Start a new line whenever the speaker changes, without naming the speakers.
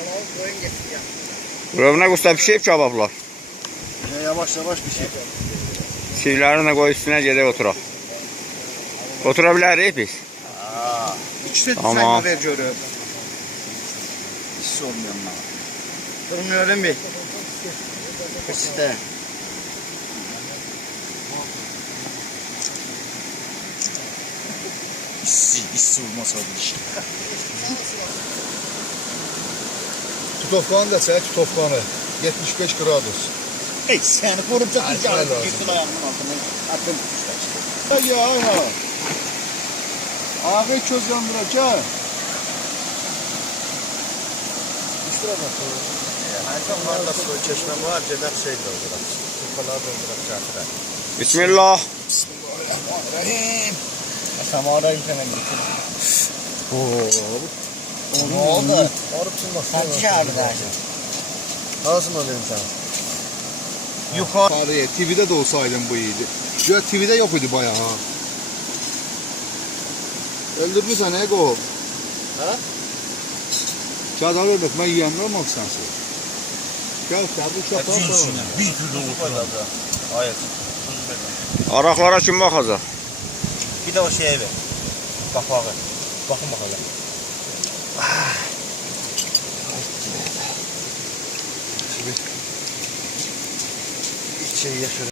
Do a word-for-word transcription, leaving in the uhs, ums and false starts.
Rövnə usta pişirib kabablar.
Ya, yavaş yavaş pişir.
Çiğlərini də qoy üstünə gedək oturaq. Otura bilərik biz.
Aa, İkisi
Tamam.
çayma ver görüp. Hiç olmayan bana. Durmuyorum bir. İşte. İşsi, işsi olmaz abi iş.
Tutovkanı da çək, tutovkanı. yetmiş beş gradus.
Ey seni korup
Ay,
çakacağım.
helal olsun.
Gitsin ayağımın altına. Atın tutuşlar. Ya ya. Abi köz yandıracak.
Hakan var da su çeşme var, cedap şey doldurak. Turkalar doldurak çarpıda.
Bismillah.
Bismillahirrahmanirrahim. Samara yüklemem getir. Oo. Ne oldu? Sancı abi dersin.
Nasıl olayım sana?
Yukarıya, T V'de de olsaydın bu iyiydi. Ya T V'de yok idi bayağı ha. Öldürmüşsən Ego.
Ha?
Çadar öldük, ben yiyenler mi olsan sen? Gel, tabi uşaklar sonra.
Bir kilo oturalım.
Hayır.
Araqlara kim baxacaq?
Bir de o şeye ver. Kapağı. Bakın bakalım. Hiç şey yaşadım.